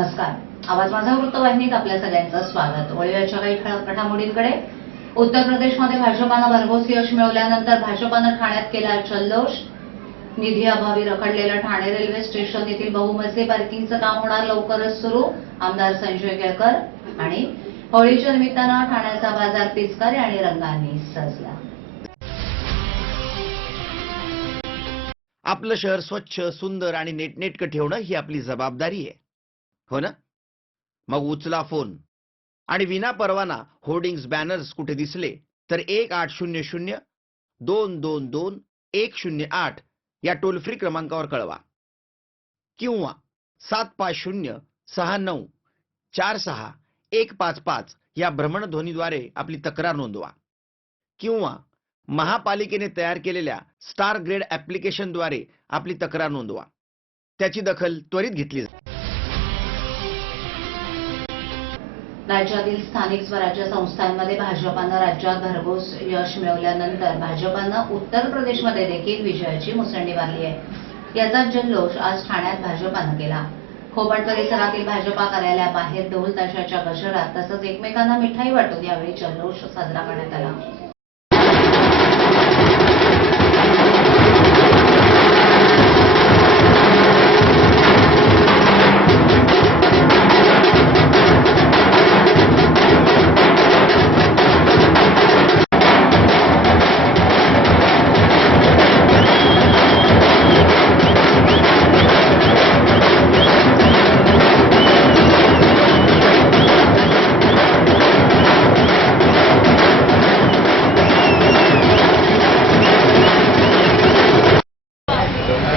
नमस्कार. आवाज माझा वृत्तवाहिनीत आपल्या सगळ्यांचं स्वागत. वळूयाच्या काही ठळक घडामोडींकडे. उत्तर प्रदेशमध्ये भाजपानं भरघोस यश मिळवल्यानंतर भाजपानं ठाण्यात केला जल्लोष. निधी अभावी रखडलेलं ठाणे रेल्वे स्टेशन येथील बहुमजली पार्किंगचं काम होणार लवकरच सुरू. आमदार संजय केळकर. आणि होळीच्या निमित्तानं ठाण्याचा बाजार पिचकारी आणि रंगांनी सजला. आपलं शहर स्वच्छ, सुंदर आणि नेटनेटकं ठेवणं ही आपली जबाबदारी आहे, हो ना? मग उचला फोन आणि विना परवाना होर्डिंग्स, बॅनर्स कुठे दिसले तर 1800-222-108 या टोल फ्री क्रमांकावर कळवा किंवा 75069464155 या भ्रमणध्वनीद्वारे आपली तक्रार नोंदवा किंवा महापालिकेने तयार केलेल्या स्टार ग्रेड ऍप्लिकेशनद्वारे आपली तक्रार नोंदवा. त्याची दखल त्वरित घेतली जाईल. राज्यातील स्थानिक स्वराज्य संस्थांमध्ये भाजपानं राज्यात भरघोस यश मिळवल्यानंतर भाजपानं उत्तर प्रदेशमध्ये देखील विजयाची मुसंडी मारली आहे. याचा जल्लोष आज ठाण्यात भाजपानं केला. खोबड परिसरातील भाजपा कार्यालयाबाहेर ढोल ताशाच्या गजरात तसंच एकमेकांना मिठाई वाटून यावेळी जल्लोष साजरा करण्यात आला.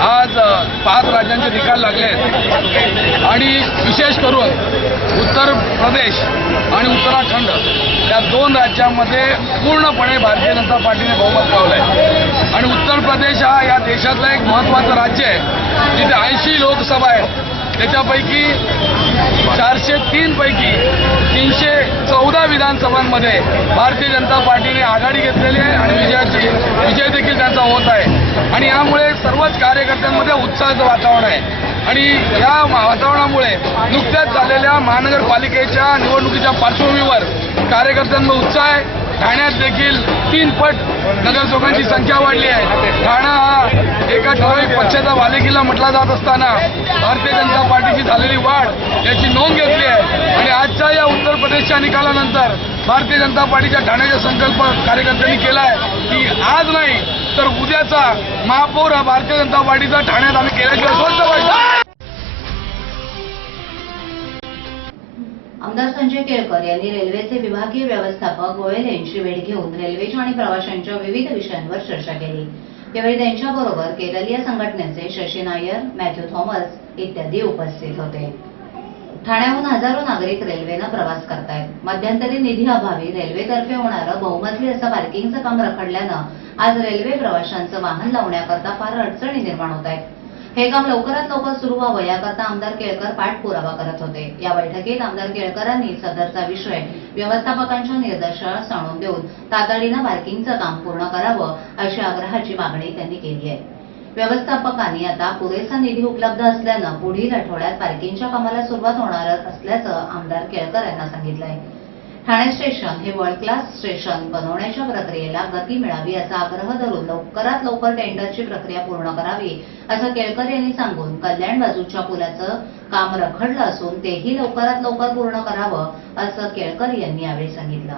आज 5 राज्यांचे निकाल लागले आहेत आणि विशेष करून उत्तर प्रदेश आणि उत्तराखंड या 2 राज्यांमध्ये पूर्णपणे भारतीय जनता पार्टीने बहुमत मिळवलं आहे. आणि उत्तर प्रदेश हा या देशातलं एक महत्त्वाचं राज्य आहे जिथे 80 लोकसभा आहेत. त्याच्यापैकी 403 पैकी 314 विधानसभांमध्ये भारतीय जनता पार्टीने आघाडी घेतलेली आहे आणि विजय देखील त्यांचा होत आहे. आणि यामुळे सर्वच कार्यकर्त्यांमध्ये उत्साहाचं वातावरण आहे. आणि या वातावरणामुळे नुकत्याच झालेल्या महानगरपालिकेच्या निवडणुकीच्या पार्श्वभूमीवर कार्यकर्त्यांमध्ये उत्साह आहे. ठाण्यात देखील 3 पट नगरसेवकांची संख्या वाढली आहे. ठाणा हा एका ठराविक पक्षाचा बालेकिल्ला म्हटला जात असताना भारतीय जनता पार्टीची झालेली वाढ याची नोंद घेतली आहे. आणि आजच्या या उत्तर प्रदेशच्या निकालानंतर भारतीय जनता पार्टीच्या ठाण्याचा संकल्प कार्यकर्त्यांनी केला आहे की आज नाही तर उद्याचा महापौर हा भारतीय जनता पार्टीचा ठाण्यात आम्ही केल्याशिवाय स्वच्छ व्हायचा. आमदार संजय केळकर यांनी रेल्वेचे विभागीय व्यवस्थापक गोयल यांची भेट घेऊन रेल्वेच्या आणि प्रवाशांच्या विविध विषयांवर चर्चा केली. यावेळी त्यांच्याबरोबर केरळीय संघटनेचे शशी नायर, मॅथ्यू थॉमस इत्यादी उपस्थित होते. ठाण्याहून हजारो नागरिक रेल्वेनं प्रवास करतायत. मध्यंतरी निधी अभावी रेल्वेतर्फे होणारं बहुमजली असं पार्किंगचं काम रखडल्यानं आज रेल्वे प्रवाशांचं वाहन लावण्याकरता फार अडचणी निर्माण होत आहेत. हे काम लवकरात लवकर सुरू व्हावं याकरता आमदार केळकर पाठपुरावा करत होते. या बैठकीत आमदार केळकरांनी सदरचा विषय व्यवस्थापकांच्या निर्देशास आणून देऊन तातडीनं पार्किंगचं काम पूर्ण करावं अशी आग्रहाची मागणी त्यांनी केली आहे. व्यवस्थापकांनी आता पुरेसा निधी उपलब्ध असल्यानं पुढील आठवड्यात पार्किंगच्या कामाला सुरुवात होणार असल्याचं आमदार केळकर यांना सांगितलंय. ठाणे स्टेशन हे वर्ल्ड क्लास स्टेशन बनवण्याच्या प्रक्रियेला गती मिळावी याचा आग्रह धरून लवकरात लवकर टेंडरची प्रक्रिया पूर्ण करावी असं केळकर यांनी सांगून कल्याण बाजूच्या पुलाचं काम रखडलं असून तेही लवकरात लवकर पूर्ण करावं असं केळकर यांनी यावेळी सांगितलं.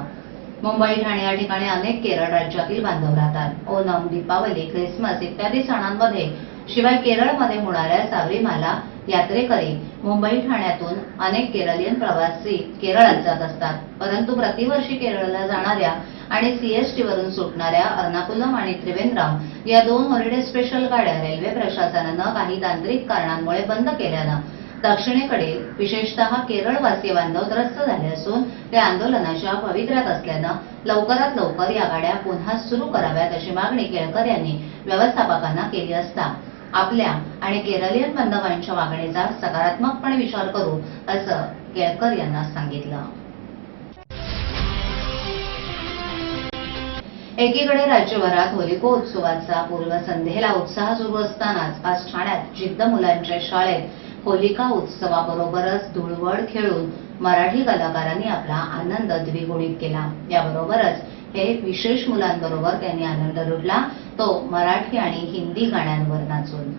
मुंबई, ठाणे या ठिकाणी अनेक केरळ राज्यातील बांधव राहतात. ओणम, दीपावली, ख्रिसमस इत्यादी सणांमध्ये शिवाय केरळमध्ये होणाऱ्या साबरीमाला यात्रेकरी मुंबई, ठाण्यातून अनेक केरळीयन प्रवासी केरळात जात असतात. परंतु प्रतिवर्षी केरळला जाणाऱ्या आणि सीएसटी वरून सुटणाऱ्या अर्नाकुलम आणि त्रिवेंद्रम या 2 हॉलिडे स्पेशल गाड्या रेल्वे प्रशासनानं काही तांत्रिक कारणांमुळे बंद केल्यानं दक्षिणेकडील विशेषतः केरळवासी बांधव त्रस्त झाले असून ते आंदोलनाच्या पवित्र्यात असल्यानं लवकरात लवकर या गाड्या पुन्हा सुरू कराव्यात अशी मागणी केळकर यांनी व्यवस्थापकांना केली असता आपल्या आणि केरळीयन बांधवांच्या मागणीचा सकारात्मकपणे विचार करू असं केळकर यांना सांगितलं. एकीकडे राज्यभरात होलिकोत्सवाचा पूर्वसंध्येला उत्साह सुरू असतानाच आज ठाण्यात जिद्द मुलांच्या शाळेत होलिका उत्सवाबरोबरच धुळवड खेळून मराठी कलाकारांनी आपला आनंद द्विगुणित केला. याबरोबरच हे विशेष मुलांबरोबर त्यांनी आनंद लुटला, तो मराठी आणि हिंदी गाण्यांवर नाचून.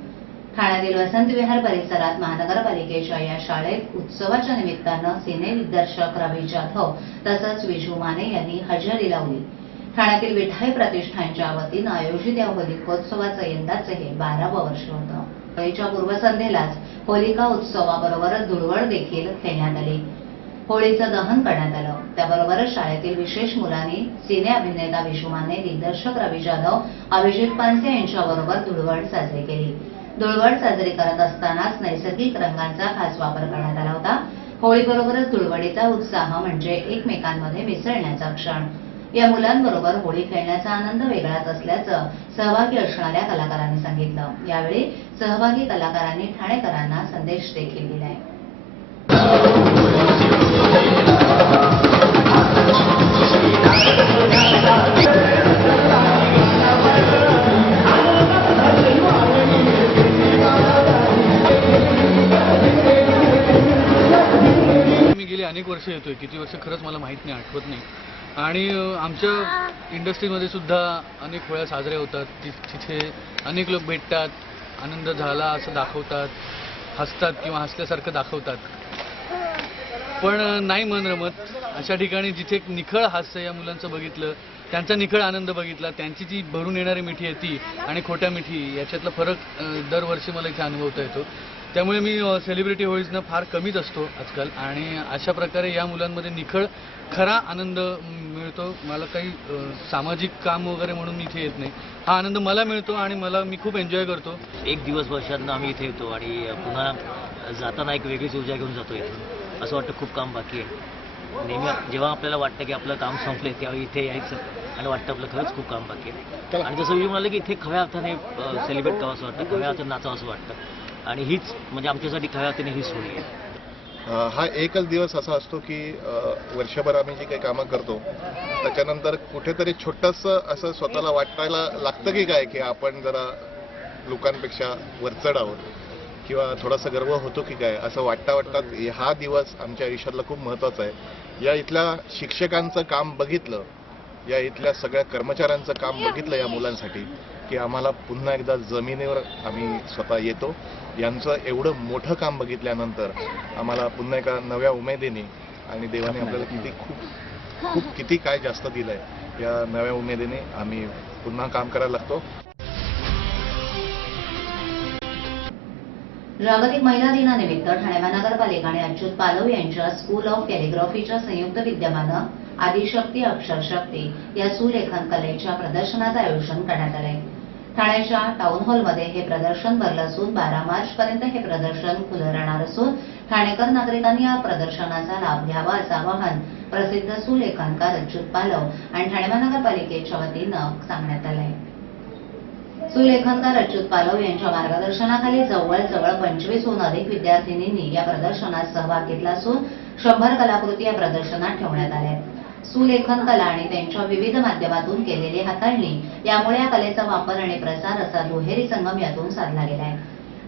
ठाण्यातील वसंत विहार परिसरात महानगरपालिकेच्या या शाळेत उत्सवाच्या निमित्तानं सिने दिग्दर्शक रवी जाधव तसंच विजू माने यांनी हजेरी लावली. ठाण्यातील विठाई प्रतिष्ठानच्या वतीनं आयोजित या होलिकोत्सवाचं यंदाचं हे 12वं वर्ष होतं. होळीच्या पूर्वसंध्येलाच होलिका उत्सवाबरोबरच धुळवड देखील खेळण्यात आली. होळीचं दहन करण्यात आलं. त्याबरोबरच शाळेतील विशेष मुलांनी सिने अभिनेता विजू माने, दिग्दर्शक रवी जाधव, अभिजित पानसे यांच्याबरोबर धुळवड साजरी केली. धुळवड साजरी करत असतानाच नैसर्गिक रंगांचा खास वापर करण्यात आला होता. होळीबरोबरच धुळवडीचा उत्साह म्हणजे एकमेकांमध्ये मिसळण्याचा क्षण. या मुलांबरोबर होळी खेळण्याचा आनंद वेगळाच असल्याचं सहभागी असणाऱ्या कलाकारांनी सांगितलं. यावेळी सहभागी कलाकारांनी ठाणेकरांना संदेश देखील दिलाय. मी गेली अनेक वर्ष येतोय, किती वर्ष खरंच मला माहित नाही, आठवत नाही. आणि आमच्या इंडस्ट्रीमध्ये सुद्धा अनेक होळ्या साजऱ्या होतात. तिथे अनेक लोक भेटतात, आनंद झाला असं दाखवतात, हसतात किंवा हसल्यासारखं दाखवतात. पण नाही मन रमत अशा ठिकाणी जिथे एक निखळ हास्य या मुलांचं बघितलं, त्यांचा निखळ आनंद बघितला, त्यांची जी भरून येणारी मिठी आहे ती आणि खोट्या मिठी याच्यातला फरक दरवर्षी मला इथे अनुभवता येतो. त्यामुळे मी सेलिब्रिटी होळीजना फार कमीच असतो आजकाल. आणि अशा प्रकारे या मुलांमध्ये निखळ खरा आनंद मिळतो. मला काही सामाजिक काम वगैरे म्हणून मी इथे येत नाही. हा आनंद मला मिळतो आणि मी खूप एन्जॉय करतो. एक दिवस वर्षातनं आम्ही इथे येतो आणि पुन्हा जाताना एक वेगळीच ऊर्जा घेऊन जातो इथे. असं वाटतं खूप काम बाकी आहे. नेहमी जेव्हा आपल्याला वाटतं की आपलं काम संपलंय त्यावेळी इथे यायचं आणि वाटतं आपलं खरंच खूप काम बाकी आहे. आणि जसं मी म्हणाले की इथे खऱ्या अर्थाने सेलिब्रेट करावं असं वाटतं, खऱ्या अर्थाने नाचावं असं वाटतं. आणि हीच म्हणजे आमच्यासाठी खऱ्या अर्थाने हीच होळी आहे. हा एकच दिवस असा असतो की वर्षभर आम्ही जी काही कामं करतो त्याच्यानंतर कुठेतरी छोटंसं असं स्वतःला वाटायला लागतं की काय की आपण जरा लोकांपेक्षा वरचढ आहोत किंवा थोडासा गर्व होतो की काय असं वाटतात. हा दिवस आमच्या आयुष्यातला खूप महत्त्वाचा आहे. या इथल्या शिक्षकांचं काम बघितलं, या इथल्या सगळ्या कर्मचाऱ्यांचं काम बघितलं या मुलांसाठी की आम्हाला पुन्हा एकदा जमिनीवर आम्ही स्वतः येतो. यांचं एवढं मोठं काम बघितल्यानंतर आम्हाला पुन्हा एका नव्या उमेदीने आणि देवाने आपल्याला किती काय जास्त दिलंय या नव्या उमेदीने आम्ही पुन्हा काम करायला लागतो. जागतिक महिला दिनानिमित्त ठाणे महानगरपालिका आणि अच्युत पालव यांच्या स्कूल ऑफ कॅलिग्राफीच्या संयुक्त विद्यमानं आदिशक्ती अक्षरशक्ती या सुलेखन कलेच्या प्रदर्शनाचं आयोजन करण्यात आलंय. ठाण्याच्या टाउन हॉलमध्ये हे प्रदर्शन भरलं असून 12 मार्चपर्यंत हे प्रदर्शन खुलं राहणार असून ठाणेकर नागरिकांनी या प्रदर्शनाचा लाभ घ्यावा असं आवाहन प्रसिद्ध सुलेखनकार अच्युत पालव आणि ठाणे महानगरपालिकेच्या वतीनं सांगण्यात आलंय. सुलेखनकार अच्युत पालव यांच्या मार्गदर्शनाखाली जवळजवळ 25हून अधिक विद्यार्थिनींनी या प्रदर्शनात सहभाग घेतला असून 100 कलाकृती या प्रदर्शनात ठेवण्यात आल्या. सुलेखन कला आणि त्यांच्या विविध माध्यमातून केलेली हाताळणी यामुळे या कलेचा वापर आणि प्रसार असा दुहेरी संगम यातून साधला गेलाय.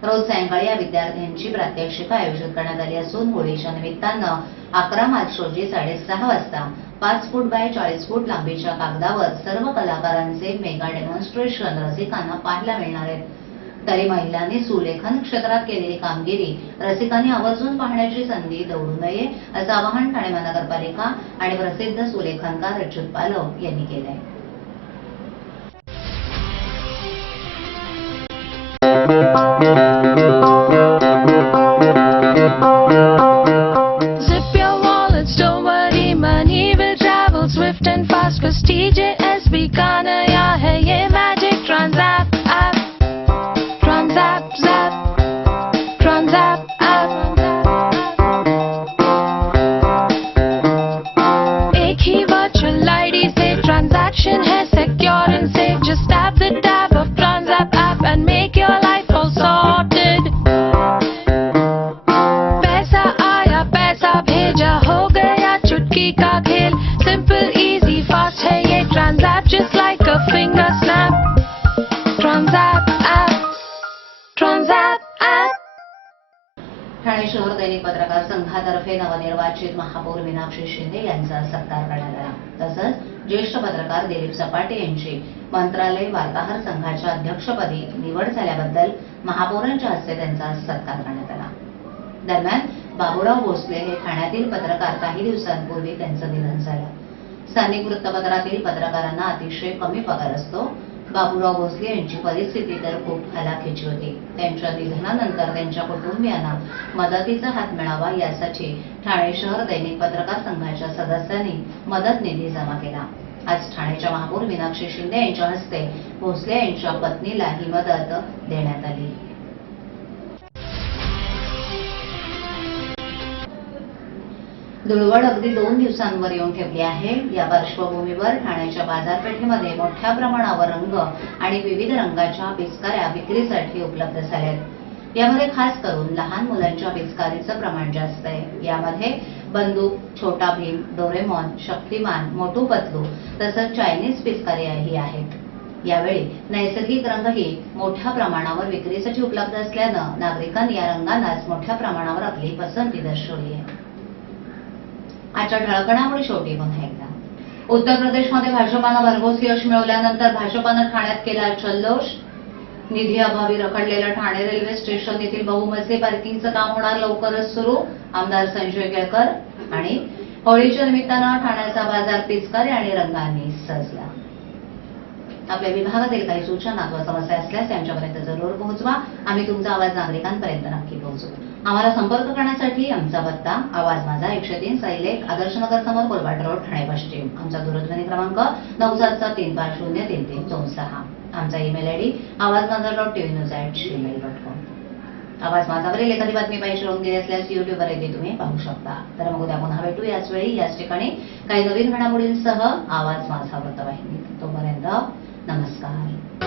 रोज सायंकाळी या विद्यार्थ्यांची प्रात्यक्षिकं आयोजित करण्यात आली असून होळीच्या निमित्तानं 11 मार्च रोजी 6:30 वाजता 5 फूट बाय 40 फूट लांबीच्या कागदावर सर्व कलाकारांचे मेगा डेमॉन्स्ट्रेशन रसिकांना पाहायला मिळणार आहेत. तरी महिलांनी सुलेखन क्षेत्रात केलेली कामगिरी रसिकांनी आवर्जून पाहण्याची संधी दवडू नये असं आवाहन ठाणे महानगरपालिका आणि प्रसिद्ध सुलेखनकार अच्युत पालव यांनी केलंय. Zip your wallets, don't worry, money will travel swift and fast. 'Cause TJSB का नया है ये magic Transact app. Transact zap, Transact app. एक ही virtual ID से transaction ठाणे शहर दैनिक पत्रकार संघातर्फे नवनिर्वाचित महापौर मीनाक्षी शिंदे यांचा सत्कार करण्यात आला. तसंच ज्येष्ठ पत्रकार दिलीप सपाटे यांची मंत्रालय वार्ताहर संघाच्या अध्यक्षपदी निवड झाल्याबद्दल महापौरांच्या हस्ते त्यांचा सत्कार करण्यात आला. दरम्यान बाबूराव भोसले हे ठाण्यातील पत्रकार काही दिवसांपूर्वी त्यांचं निधन झालं. स्थानिक वृत्तपत्रातील पत्रकारांना अतिशय कमी पगार असतो. बाबूराव भोसले यांची परिस्थिती तर खूप हलाखीची होती. त्यांच्या निधनानंतर त्यांच्या कुटुंबियांना मदतीचा हात मिळावा यासाठी ठाणे शहर दैनिक पत्रकार संघाच्या सदस्यांनी मदत निधी जमा केला. आज ठाण्याच्या महापौर मीनाक्षी शिंदे यांच्या हस्ते भोसले यांच्या पत्नीला ही मदत देण्यात आली. धुळवड अगदी 2 दिवसांवर येऊन ठेपली आहे. या पार्श्वभूमीवर ठाण्याच्या बाजारपेठेमध्ये मोठ्या प्रमाणावर रंग आणि विविध रंगाच्या पिचकाऱ्या विक्रीसाठी उपलब्ध झाल्यात. यामध्ये खास करून लहान मुलांच्या पिचकारीचं प्रमाण जास्त आहे. यामध्ये बंदूक, छोटा भीम, डोरेमॉन, शक्तिमान, मोटू पतलू तसंच चायनीज पिचकारीही आहेत. यावेळी नैसर्गिक रंगही मोठ्या प्रमाणावर विक्रीसाठी उपलब्ध असल्यानं नागरिकांनी या रंगांनाच मोठ्या प्रमाणावर आपली पसंती दर्शवली आहे. आजच्या ठळकणामुळे शेवटी पुन्हा एकदा उत्तर प्रदेशमध्ये भाजपानं भरघोस यश मिळवल्यानंतर भाजपानं ठाण्यात केला जल्लोष. निधी अभावी रखडलेलं ठाणे रेल्वे स्टेशन येथील बहुमजली पार्किंगचं काम होणार लवकरच सुरू. आमदार संजय केळकर. आणि होळीच्या निमित्तानं ठाण्याचा बाजार पिचकारी आणि रंगांनी सजला. आपल्या विभागातील काही सूचना अथवा समस्या असल्यास त्यांच्यापर्यंत जरूर पोहोचवा. आम्ही तुमचा आवाज नागरिकांपर्यंत नक्की पोहोचवू. आम्हाला संपर्क करण्यासाठी आमचा पत्ता आवाज माझा 103 साईलेक आदर्शनगर समोर कोलवाट रोड ठाणे पश्चिम. आमचा दूरध्वनी क्रमांक 9773503326. आमचा ईमेल आयडी awazmaza.tvnews@gmail.com. आवाज माझावरील एखादी बातमी पाहिजे होऊन गेली असल्यास युट्यूबवर येथे तुम्ही पाहू शकता. तर मग उद्या पुन्हा भेटू याच वेळी याच ठिकाणी काही नवीन घडामोडींसह आवाज माझा वृत्तवाहिनीत. तोपर्यंत नमस्कार.